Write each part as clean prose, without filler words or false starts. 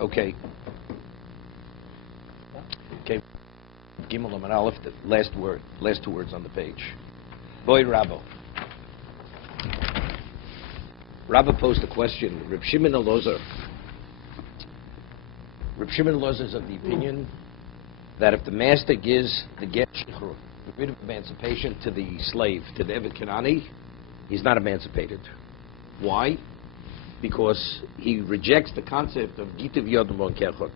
Okay. Okay. Gimel and Aleph, the last two words on the page. Boy Rabbo. Rabbo posed a question. Reb Shimon Elazar. Reb Shimon Elazar is of the opinion that if the master gives the get shichrut, the writ of emancipation, to the slave, to the Eved Kanani, he's not emancipated. Why? Because he rejects the concept of Gitiv Yodom Bon Kerchot.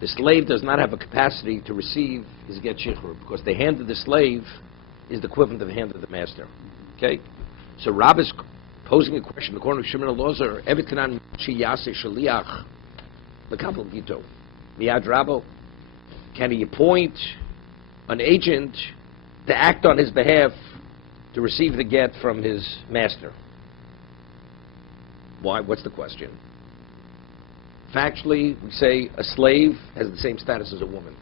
The slave does not have a capacity to receive his get shichrut, because the hand of the slave is the equivalent of the hand of the master. Okay? So Rab is posing a question, according to Shimon Elazar, Eved Kanani Shiyase Shaliach L'Kabel Gito. Miyad Rabbo, can he appoint an agent to act on his behalf to receive the get from his master? Why? What's the question? Factually, we say a slave has the same status as a woman.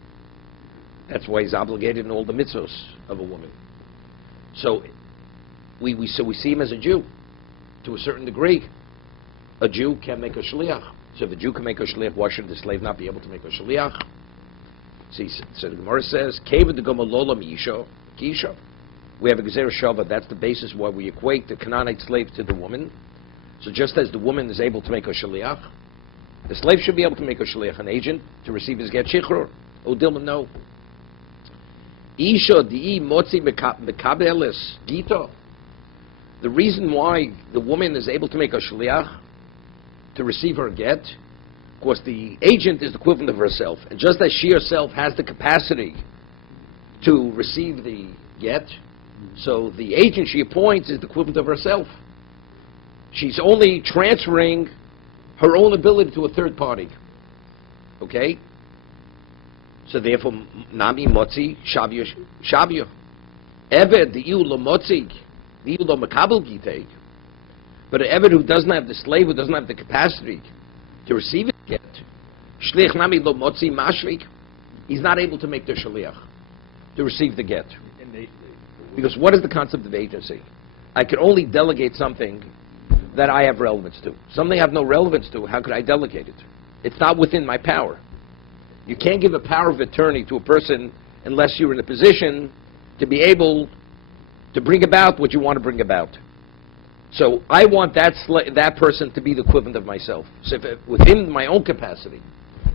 That's why he's obligated in all the mitzvos of a woman. So we see him as a Jew to a certain degree. A Jew can make a shliach. So if a Jew can make a shliach, why should the slave not be able to make a shliach? See, so the Gemara says, "Keved the gomalola misho kisha." We have a gezerah shava. That's the basis why we equate the Canaanite slave to the woman. So just as the woman is able to make a shliach, the slave should be able to make a shliach, an agent, to receive his get shichrur. Oh, Dilman, no. Isha di motzi mekabelis gito. The reason why the woman is able to make a shliach to receive her get, because the agent is the equivalent of herself, and just as she herself has the capacity to receive the get, so the agent she appoints is the equivalent of herself. She's only transferring her own ability to a third party. Okay? So therefore, Nami Motzi, Shavya. Eved, the Iu lo Motzi, the Iu lo Makabel Giteg. But an Eved who doesn't have the slave, who doesn't have the capacity to receive it get, Shlich Nami lo Motzi Mashlik, he's not able to make the Shaliach, to receive the get. Because what is the concept of agency? I can only delegate something that I have relevance to. Something I have no relevance to, how could I delegate it? It's not within my power. You can't give a power of attorney to a person unless you're in a position to be able to bring about what you want to bring about. So I want that person to be the equivalent of myself. So if within my own capacity,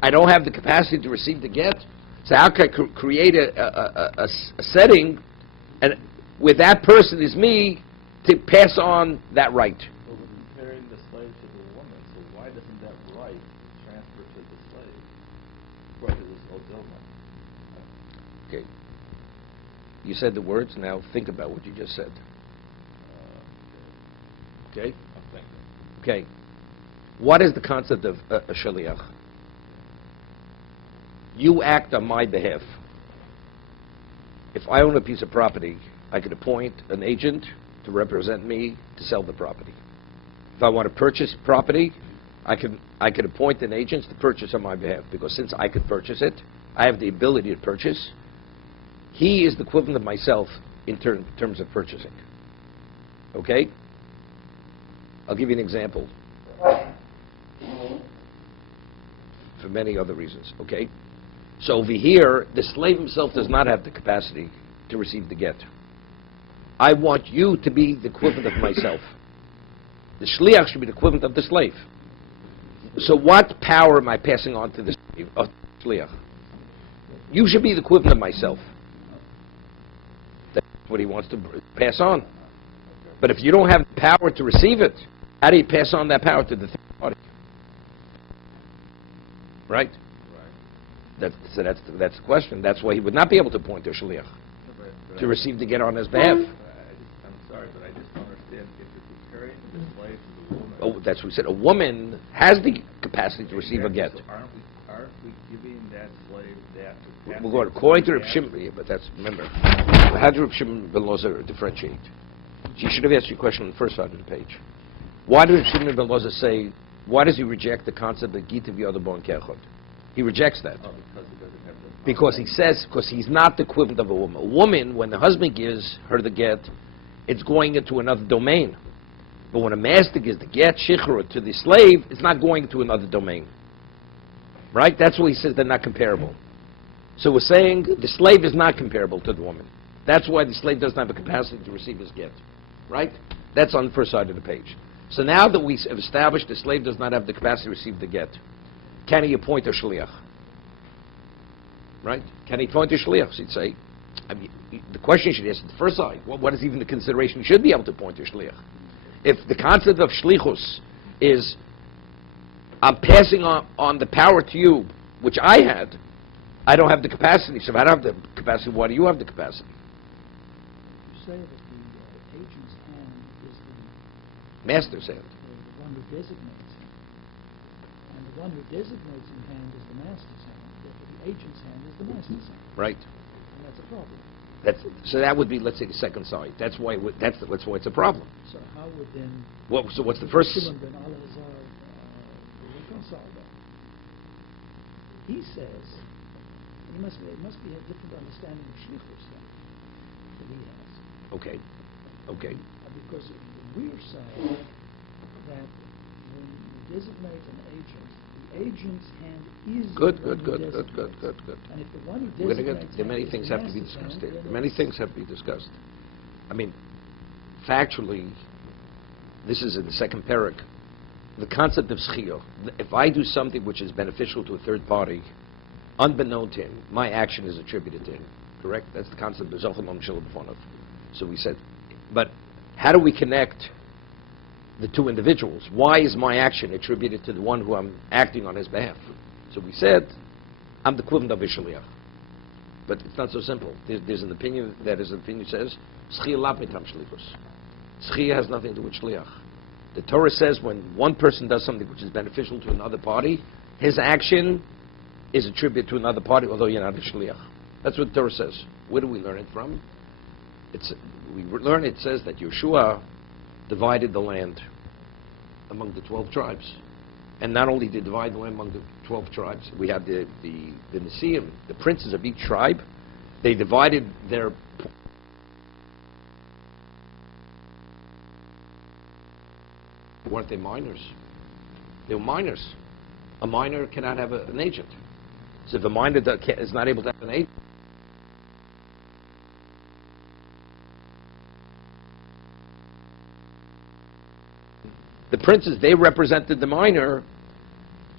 I don't have the capacity to receive the get, so how can I create a setting and where that person is me to pass on that right? Comparing the slave to the woman, so why doesn't that right transfer to the slave? Right, it was Odilma. Okay. You said the words, now think about what you just said. Okay? I'm thinking. Okay. What is the concept of a shaliach? You act on my behalf. If I own a piece of property, I could appoint an agent to represent me to sell the property. If I want to purchase property, I could appoint an agent to purchase on my behalf, because since I could purchase it, I have the ability to purchase. He is the equivalent of myself in terms of purchasing. Okay? I'll give you an example. For many other reasons. Okay? So over here, the slave himself does not have the capacity to receive the get. I want you to be the equivalent of myself. The shliach should be the equivalent of the slave. So what power am I passing on to the slave, shliach? You should be the equivalent of myself. That's what he wants to pass on. But if you don't have the power to receive it, how do you pass on that power to the third party? Right? That's the question. That's why he would not be able to appoint a shliach to receive the get on his behalf. I'm sorry, but I just don't understand if you're comparing the slave to the woman. Oh, that's what we said. A woman has the capacity to receive a get. So aren't we giving that slave that capacity? We'll go according to Reb Shimon, but that's, remember, how did Reb Shimon ben Elazar differentiate? She should have asked you a question on the first side of the page. Why did Reb Shimon ben Elazar say, why does he reject the concept of Gitiv Yodom Bon Kerchot? He rejects that. Oh, because he doesn't have the... Because he says, because he's not the equivalent of a woman. A woman, when the husband gives her the get, it's going into another domain. But when a master gives the get, shichrut, to the slave, it's not going into another domain. Right? That's why he says they're not comparable. So we're saying the slave is not comparable to the woman. That's why the slave doesn't have a capacity to receive his gift. Right? That's on the first side of the page. So now that we have established the slave does not have the capacity to receive the get, can he appoint a shliach? Right? Can he appoint a shliach? So he'd say, I mean, the question should ask at the first side, what is even the consideration? He should be able to appoint a shliach. If the concept of shlichus is, I'm passing on the power to you, which I had, I don't have the capacity. So if I don't have the capacity, why do you have the capacity? You say that the agent's hand is the Master's hand. the one who designates him. And the one who designates him hand is the master's hand. Therefore, the agent's hand is the master's hand. Right. And that's a problem. So that would be, let's say, the second side. That's why that's why it's a problem. So how would then... So what's the first? Shimon ben Elazar reconcile that? He says, it must be a different understanding of shlichus that he has. Okay. Okay. Because we're saying that when you designate an agent, the agent's hand is Good. the one who designates. And if the one who We're designates going to. There are many is things the have to be master's discussed hand, here. then Many it's- things have to be discussed. I mean, factually, this is in the second parak. The concept of schio. If I do something which is beneficial to a third party, unbeknown to him, my action is attributed to him. Correct? That's the concept of Zochem Amshel B'Fonav. So we said, but how do we connect the two individuals? Why is my action attributed to the one who I'm acting on his behalf? So we said, I'm the equivalent of a shliach. But it's not so simple. There's an opinion that says, Schia lav mitam shlichus. Schia has nothing to do with shliach. The Torah says when one person does something which is beneficial to another party, his action is attributed to another party, although you're not a shliach. That's what the Torah says. Where do we learn it from? We learn it says that Yeshua divided the land among the 12 tribes. And not only did divide the land among the 12 tribes, we have the Nesiim, the princes of each tribe. They divided their... Weren't they minors? They were minors. A minor cannot have an agent. So if a minor is not able to have an agent, the princes, they represented the minor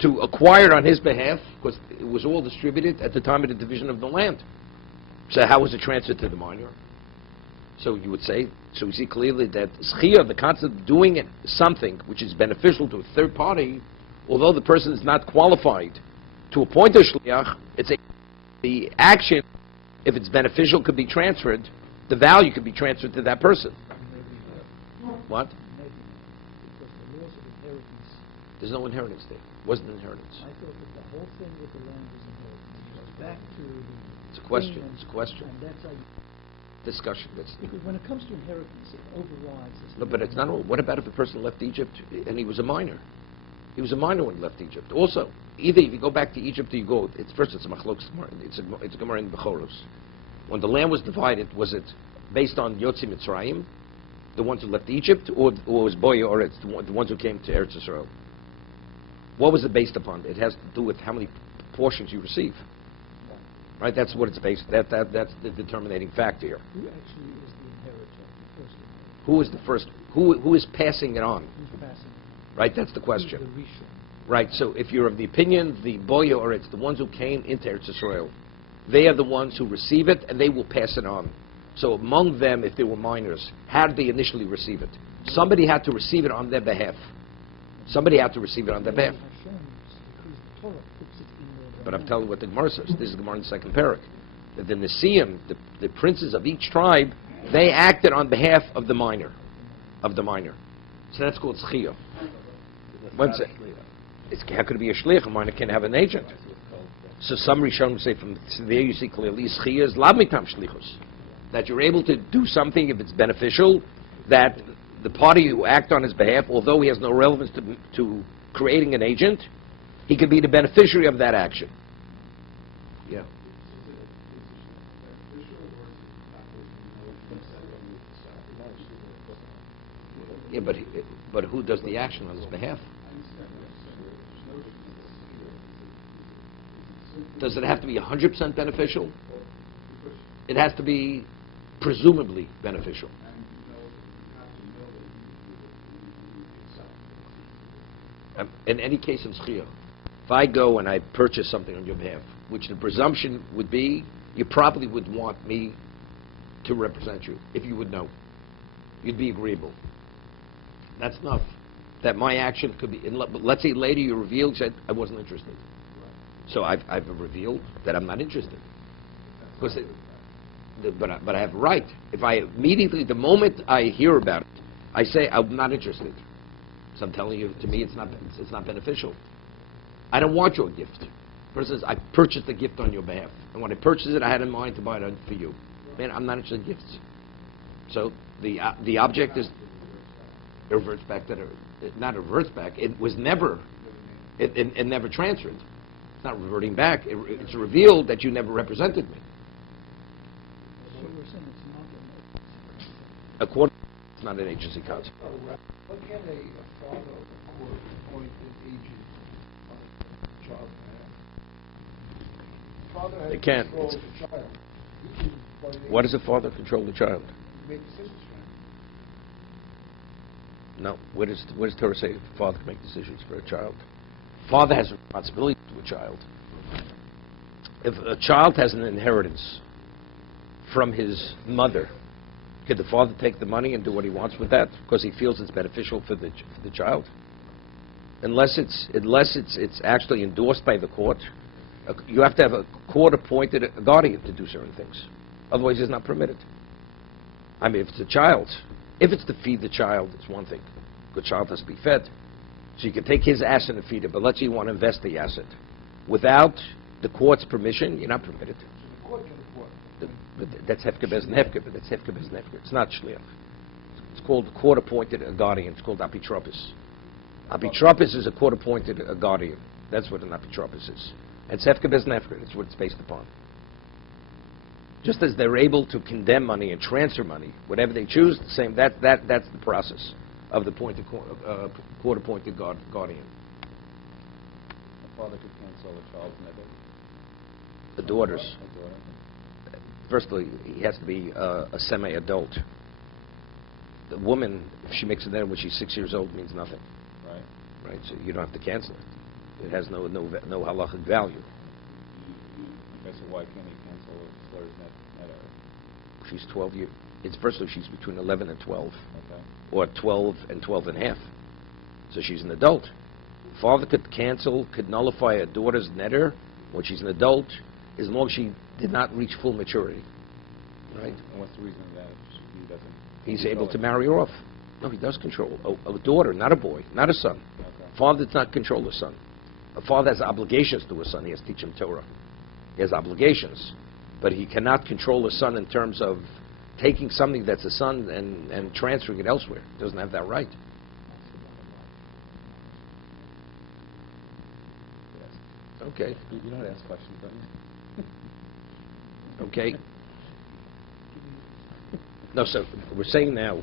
to acquire it on his behalf, because it was all distributed at the time of the division of the land. So how was it transferred to the minor? So you would say, so we see clearly that schia, the concept of doing it, something which is beneficial to a third party, although the person is not qualified to appoint a shliach, the action, if it's beneficial, could be transferred, the value could be transferred to that person. What? Maybe, because the laws of inheritance, There's no inheritance there. Wasn't inheritance. I thought that the whole thing with the land was inheritance. It goes back to the... It's a question. thing, It's a question. And that's how you... Discussion. Because when it comes to inheritance, it overrides this. No, but it's not all. What about if a person left Egypt and he was a minor? He was a minor when he left Egypt. Also, either if you go back to Egypt or you go, it's a machlokes Gemara. It's a Gemara in Bechoros. When the land was divided, was it based on Yotzi Mitzrayim, the ones who left Egypt, or was Boya or it's the ones who came to Eretz Yisrael? What was it based upon? It has to do with how many portions you receive. Right? That's what it's based. That's the determining factor here. Who actually is the inheritor, the first inheritor? Who is the first? Who is passing it on? Who's passing? Right. That's the question. Who's the Rishon? Right. So if you're of the opinion, the Boya or it's the ones who came into Eretz Yisrael, they are the ones who receive it and they will pass it on. So among them, if they were minors, how did they initially receive it? Somebody had to receive it on their behalf. Somebody had to receive it on their behalf. Hashem, because the Torah puts it in their But I'm telling you what the Gemara says. This is the Gemara in the second parak. That the Nesiim, the princes of each tribe, they acted on behalf of the minor. So that's called schia. What's it? How could it be a shliach? A minor can have an agent. So some Rishonim say from there you see clearly schia is lav mitam shlichus. That you're able to do something if it's beneficial, that the party who act on his behalf, although he has no relevance to creating an agent, he could be the beneficiary of that action. Yeah. Yeah, but who does the action on his behalf? Does it have to be 100% beneficial? It has to be presumably beneficial. In any case of schiyah, if I go and I purchase something on your behalf, which the presumption would be, you probably would want me to represent you, if you would know. You'd be agreeable. That's enough. That my action could be, let's say later you revealed, said, I wasn't interested. So I've revealed that I'm not interested. Because but I have a right. If I immediately, the moment I hear about it, I say, I'm not interested. So I'm telling you, to me, it's not beneficial. I don't want your gift. For instance, I purchased a gift on your behalf. And when I purchased it, I had in mind to buy it for you. Man, I'm not interested in gifts. So the object is, it reverts back to not reverts back, it was never, it never transferred. It's not reverting back. It's revealed that you never represented me. So we're saying it's not an According, it's not an agency concept. What can a father of a court appoint an agent on a child have? Father has They can't. control of the child. He can appoint an Why does agent the father control the child? to make decisions for him. No. Where does Torah say the father can make decisions for a child? Father has a responsibility to a child. If a child has an inheritance from his mother, could the father take the money and do what he wants with that because he feels it's beneficial for the child? Unless it's actually endorsed by the court, you have to have a court-appointed guardian to do certain things. Otherwise, it's not permitted. I mean, if it's a child, if it's to feed the child, it's one thing. The child has to be fed. So you can take his asset and feed it, but let's say you want to invest the asset. Without the court's permission, you're not permitted. So the court can appoint. But that's hefker bez nefker, but that's hefker bez nefker. It's not shliach. It's called court-appointed guardian. It's called apitropis. Apitropis is a court-appointed guardian. That's what an apitropis is. And it's hefker bez nefker. That's what it's based upon. Just as they're able to condemn money and transfer money, whatever they choose, the same. That's the process of the court-appointed guardian. The father could cancel a child's neder. The daughters. A daughter. Firstly, he has to be a semi-adult. The woman, if she makes a neder when she's 6 years old, means nothing. Right. Right? So you don't have to cancel it. It has no halachic value. Okay, so why can't he cancel a slur's neder? She's 12 years. It's firstly, she's between 11 and 12, Okay. or 12 and 12 and a half. So she's an adult. Father could nullify a daughter's neder when she's an adult, as long as she did not reach full maturity. Right? And what's the reason that he doesn't? He's able to marry her off. No, he does control a daughter, not a boy, not a son. Okay. Father does not control a son. A father has obligations to a son. He has to teach him Torah. He has obligations. But he cannot control a son in terms of taking something that's a son and transferring it elsewhere. He doesn't have that right. Okay. You know how to ask questions, don't you? Okay. No, so we're saying now,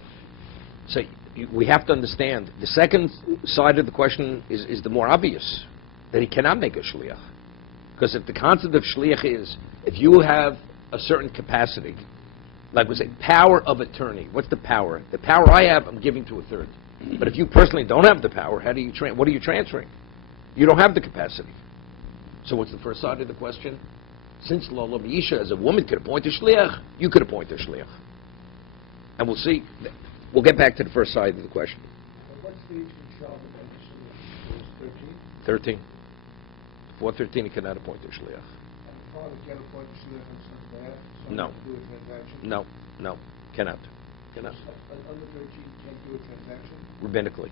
so we have to understand, the second side of the question is the more obvious, that he cannot make a shliach. Because if the concept of shliach is, if you have a certain capacity, like we say, power of attorney, what's the power? The power I have, I'm giving to a third. But if you personally don't have the power, how do you what are you transferring? You don't have the capacity. So what's the first side of the question? Since Lola Misha, as a woman, could appoint a shliach, you could appoint a shliach. And we'll see. We'll get back to the first side of the question. What's the age of child that makes a 13. 13? Before 13, he cannot appoint a shliach. And the father can't appoint a shliach on son's behalf? Son No. can do a transaction? No, cannot. Cannot. Under 13 can't do a transaction? Rabbinically.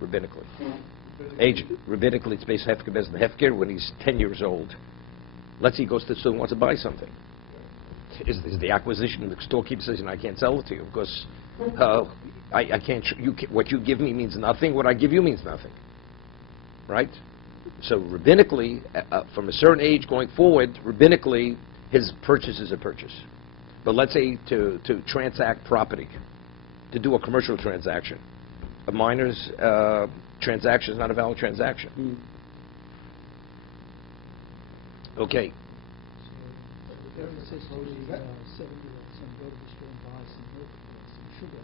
But Age, rabbinically, it's based hefker bez the hefker when he's 10 years old. Let's say he goes to the store and wants to buy something. Is the acquisition, the storekeeper says, I can't sell it to you because I can't, what you give me means nothing, what I give you means nothing. Right? So rabbinically, from a certain age going forward, rabbinically, his purchase is a purchase. But let's say to transact property, to do a commercial transaction. A minor's transaction is not a valid transaction. Okay. So, there it says to the 70-year-old son, go to the store and buy some milk for us, some sugar.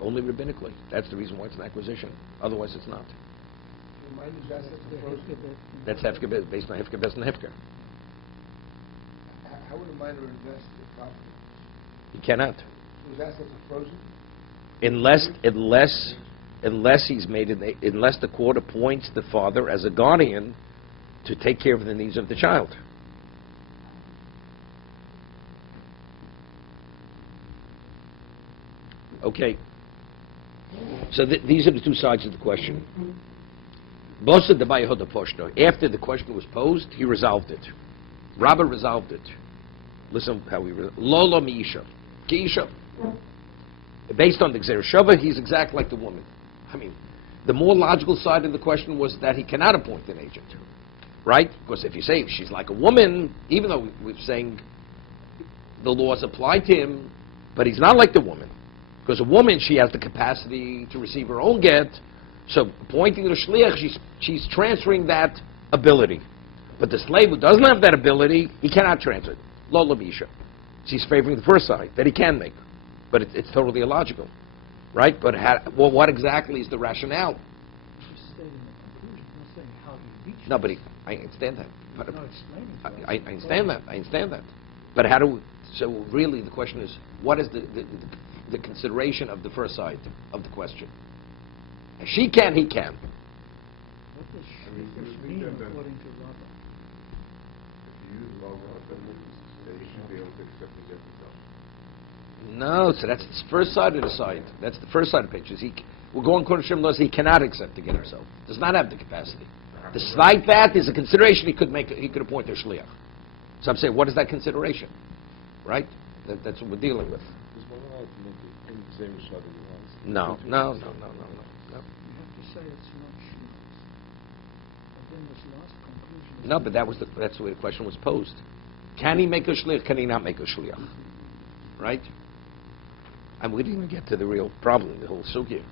Only rabbinically. That's the reason why it's an acquisition. Otherwise, it's not. Remind us that's the frozen. That's hefker based on hefker, based on hefker. How would a minor invest in property? He cannot, Those assets are frozen? unless he's made it, unless the court appoints the father as a guardian to take care of the needs of the child. Okay. So these are the two sides of the question. After the question was posed, he resolved it. Rabbi resolved it. Listen how he resolved it. Lolo miisha. Kiisha. Based on the Gzeir Shava, he's exact like the woman. I mean, the more logical side of the question was that he cannot appoint an agent. Right? Because if you say she's like a woman, even though we're saying the laws apply to him, but he's not like the woman. Because a woman, she has the capacity to receive her own get, so appointing the shliach, she's transferring that ability. But the slave who doesn't have that ability, he cannot transfer it. Lo labisha. She's favoring the first side, that he can make. But it's totally illogical. Right? But what exactly is the rationale? He's stating the conclusion, not saying how he reached No, but I understand that. But not explaining to us. I understand that. I understand that. But how do? So really, the question is, what is the consideration of the first side of the question? If she can, he can. What does shlichus we mean get that. according to Rabbi? If you use love, then you should be able to accept the gift yourself. No, so that's the first side of the side. That's the first side of the picture. We're going according to Shem laws. He cannot accept to get himself. Does not have the capacity. Despite that, is a consideration he could make. He could appoint a shliach. So I'm saying, what is that consideration? Right? That's what we're dealing with. Is one allowed to make it in the same shot he wants? No. You have to say it's not shlichus. But then this last conclusion... is- No, but that's the way the question was posed. Can he make a shliach? Can he not make a shliach? Right? And we didn't even get to the real problem, the whole sugya.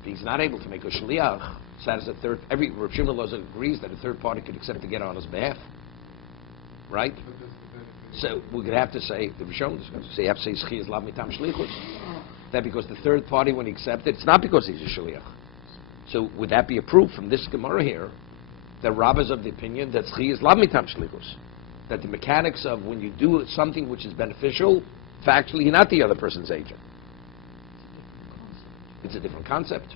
If he's not able to make a shliach, so that is a third. Every Rav Shimon agrees that a third party could accept to get on his behalf. Right? So we could have to say the Rishon is going to say, you have to say Zchi is lav mitam shlichus. That because the third party, when he accepted, it's not because he's a shliach. So would that be a proof from this Gemara here that Rabbis of the opinion that Zchi is lav mitam shlichus? That the mechanics of when you do something which is beneficial, factually you're not the other person's agent. It's a different concept.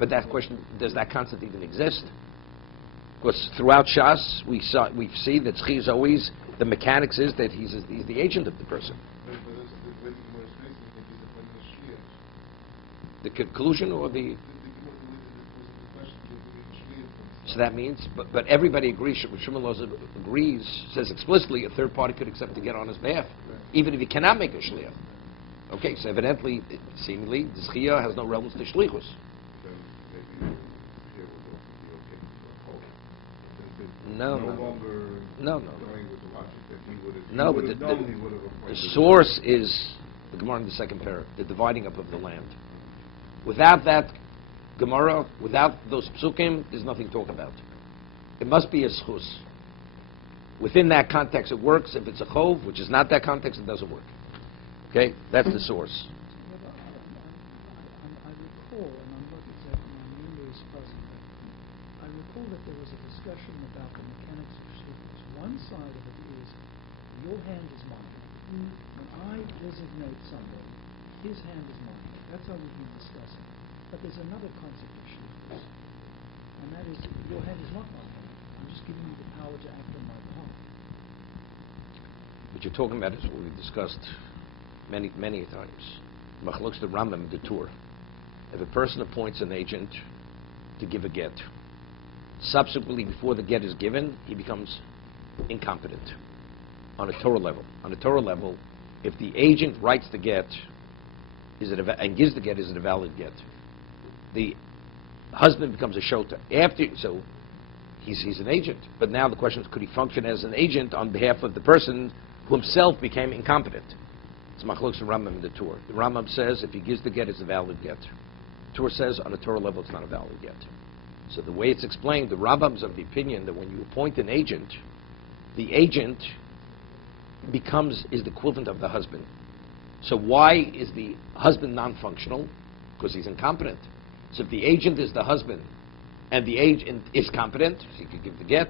But that question, does that concept even exist? Because throughout Shas, we see that Zchi is always, the mechanics is that he's the agent of the person. The conclusion or the... So that means, but everybody agrees, Shimon agrees, says explicitly a third party could accept to get on his behalf, even if he cannot make a shliach. Okay, so evidently, seemingly, the Zchia has no relevance to shlichus. No. No, but the source is the Gemara in the second parak, the dividing up of the land. Without that Gemara, without those psukim, there's nothing to talk about. It must be a schus. Within that context, it works. If it's a chov, which is not that context, it doesn't work. Okay, that's the source. I recall, and I'm not exactly, my memory is fuzzy, but I recall that there was a discussion about the mechanics of shlichus. One side of it is, your hand is mine. When I designate somebody, his hand is mine. That's how we've been discussing. But there's another concept of shlichus, and that is, your hand is not my hand. I'm just giving you the power to act on my behalf. What you're talking about is what we've discussed many times. Machlokes the Rambam, the Tur. If a person appoints an agent to give a get, subsequently before the get is given, he becomes incompetent on a Torah level. On a Torah level, if the agent writes the get and gives the get, is it a valid get? The husband becomes a shota. So he's an agent. But now the question is, could he function as an agent on behalf of the person who himself became incompetent? It's Machlokes the Rambam in the Tur. The Rambam says if he gives the get, it's a valid get. The Tur says on a Torah level, it's not a valid get. So the way it's explained, the Rambam's of the opinion that when you appoint an agent, the agent is the equivalent of the husband. So why is the husband non-functional? Because he's incompetent. So if the agent is the husband and the agent is competent, so he could give the get.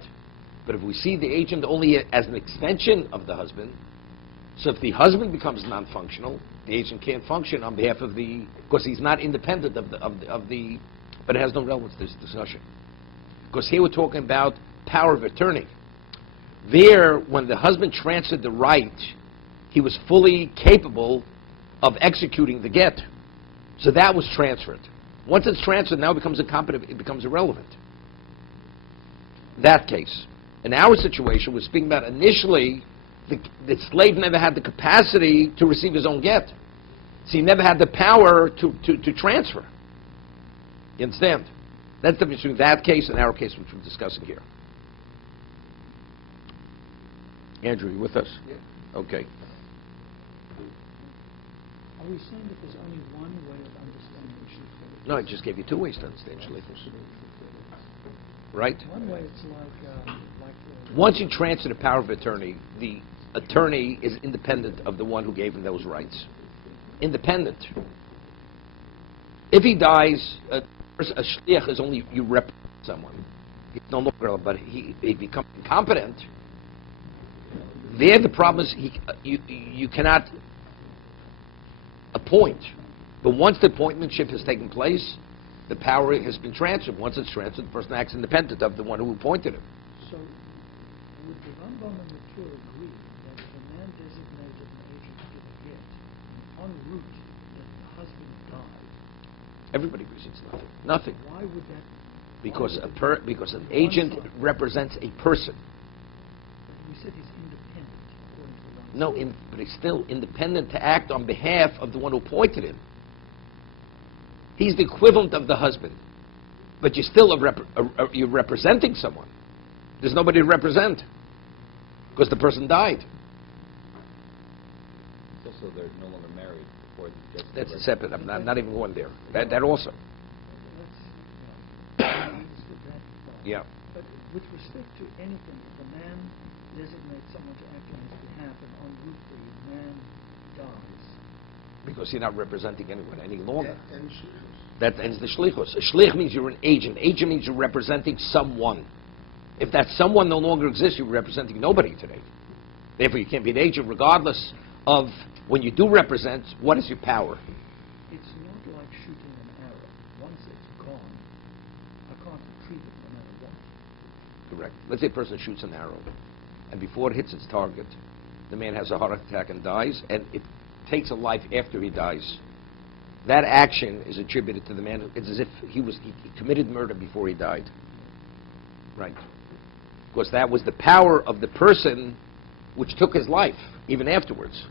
But if we see the agent only as an extension of the husband, so if the husband becomes non-functional, the agent can't function on behalf of because he's not independent of the, but it has no relevance to this discussion. Because here we're talking about power of attorney. There, when the husband transferred the right, he was fully capable of executing the get. So that was transferred. Once it's transferred, now it becomes incompetent, it becomes irrelevant. That case. In our situation, we're speaking about initially, the slave never had the capacity to receive his own get. So he never had the power to transfer. You understand? That's the difference between that case and our case, which we're discussing here. Andrew, you with us? Yeah. Okay. Are we saying that there's only one way of understanding shlichus? No, I just gave you two ways to understand shlichus. Right? One way it's like Once you transfer the power of attorney, the attorney is independent of the one who gave him those rights. Independent. If he dies, a shliach is only you represent someone. He's no longer, but he becomes incompetent. There, the problem is you cannot appoint. But once the appointmentship has taken place, the power has been transferred. Once it's transferred, the person acts independent of the one who appointed him. So, would the Rambam and the Tur agree that if a man designated an agent to give a get, and en route that the husband died, Everybody agrees it's nothing. Nothing. why would that? Because an agent represents a person. We said he's independent, according to the Rambam. No, but he's still independent to act on behalf of the one who appointed him. He's the equivalent of the husband, but you're still you're representing someone. There's nobody to represent because the person died. It's also they're no longer married before it gets. That's a separate. I'm not even going there. That also. Let's understood that part. Yeah. But with respect to anything, if a man designates someone to act on his behalf and en route the man dies, Because you're not representing anyone any longer. And shlichus. That ends the shlichus. A shlich means you're an agent. Agent means you're representing someone. If that someone no longer exists, you're representing nobody today. Therefore, you can't be an agent regardless of when you do represent, what is your power? it's not like shooting an arrow. Once it's gone, I can't retrieve it no matter what. Correct. Let's say a person shoots an arrow, and before it hits its target, the man has a heart attack and dies, and it takes a life after he dies. That action is attributed to the man. It's as if he committed murder before he died. Right. Because that was the power of the person which took his life, even afterwards.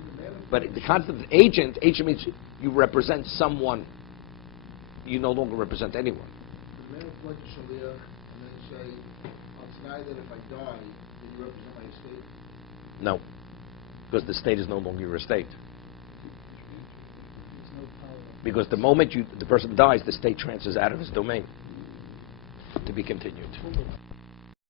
But the concept of agent means you represent someone. You no longer represent anyone. The man appoint a shaliach and then say, I'll tonight that if I die, then you represent my estate. No. Because the state is no longer your estate. There's no power. Because the moment the person dies, the state transfers out of his domain. To be continued.